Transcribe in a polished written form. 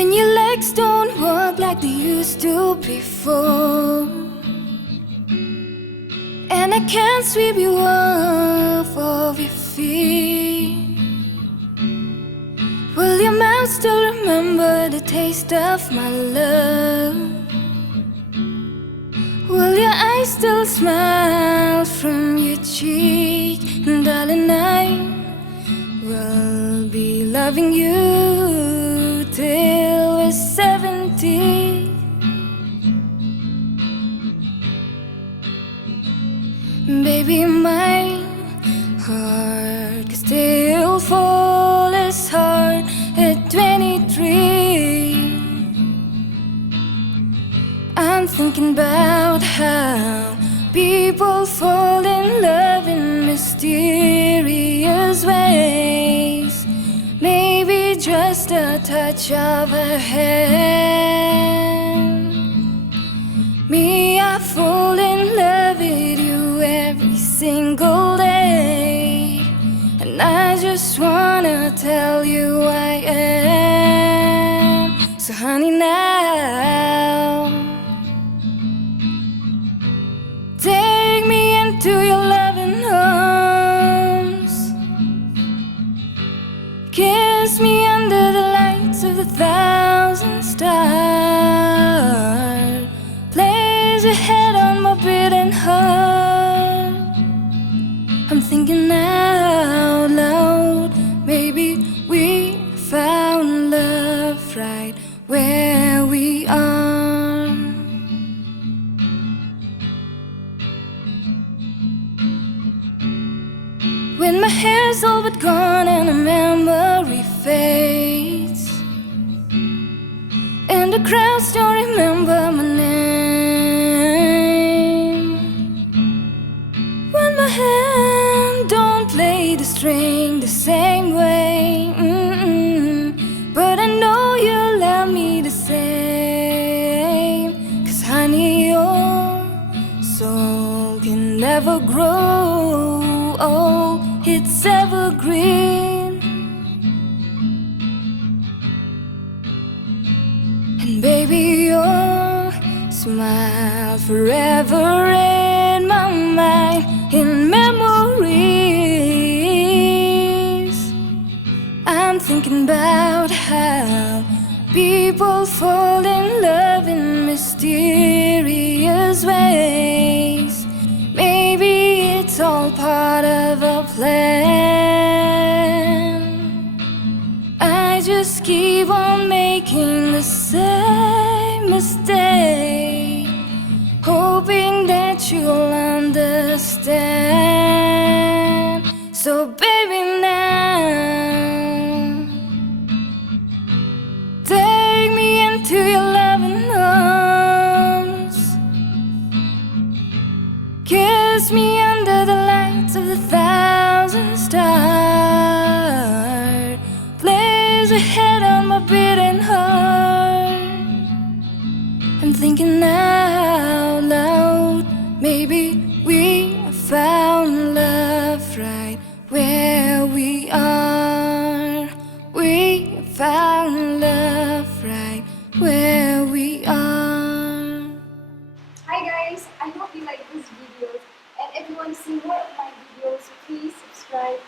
when your legs don't work like they used to before, and I can't sweep you off of your feet. Will your mouth still remember the taste of my love? Will your eyes still smile from your cheek? And darling, I will be loving you till we're 70. Baby, my heart can still fall as hard at 23. I'm thinking about how people fall in love in mysterious ways. Maybe just a touch of a hand. Me, I fall in love with you every single day, and I just wanna tell you I am. So honey, now take me into your loving arms. Kiss me under the lights of 1,000 stars. Place your head on my beating heart. I'm thinking out loud, maybe we found love right where we are. When my hair's all but gone and a memory fades, and the crowds don't remember my name, when my hand don't play the string the same way, but I know you love me the same. 'Cause honey, your soul can never grow old, it's evergreen. And baby, your smile forever in my mind, in memories. I'm thinking about how people fall in love in mysterious ways. Maybe it's all part of a plan. I just keep on making the same mistake, hoping that you'll understand. So baby, now take me into your loving arms. Kiss me under the lights of 1,000 stars. Place a head on my beating heart. I'm thinking out loud, maybe we found love right where we are. We found love right where we are. Hi guys, I hope you like this video, and if you want to see more of my videos, please subscribe